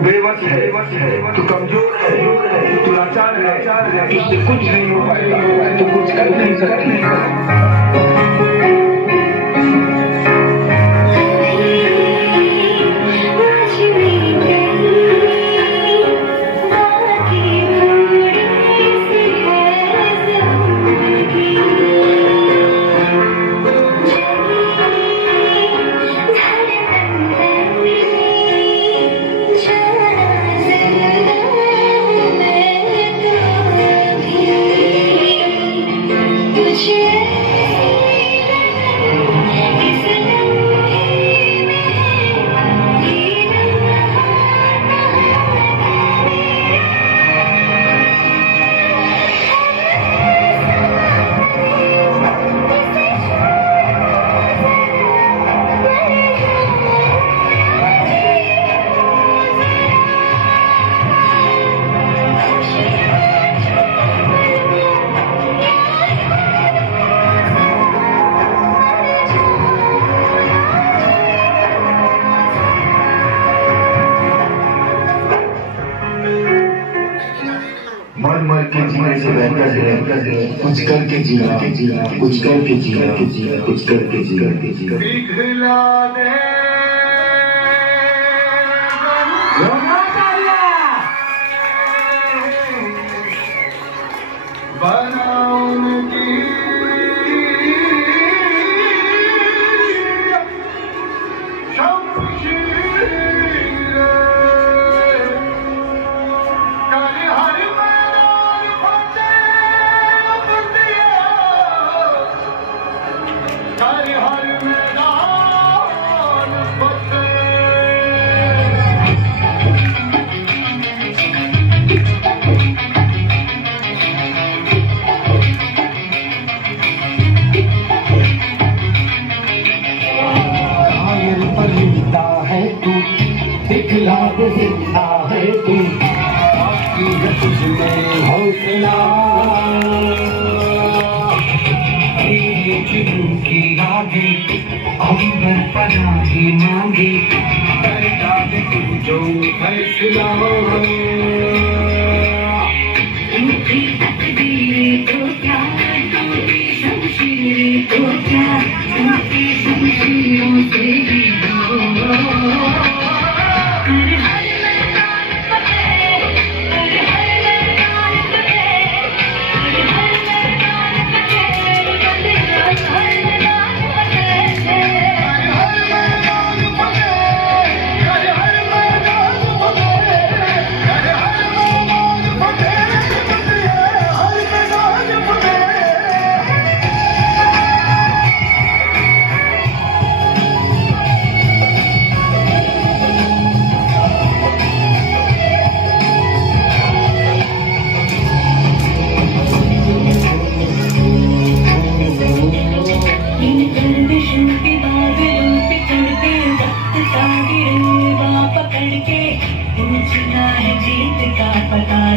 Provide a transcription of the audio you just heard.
बेबस है, तू कमजोर है, तू लाचार है, तुझसे कुछ नहीं हो पाएगा, तू कुछ कर नहीं सकती। मर के जीने से बेहतर है कुछ करके जीना, कुछ करके जीना, कुछ करके जीना। जिंदा है तू तुझमें हौसला की आगे अंबर पनाही मांगे करता है तू जो फैसला टूटी तकदीर तो क्या टूटी शमशीर तो क्या टूटी शमशीरों से भी पकड़ के पूछना है जीत का पता।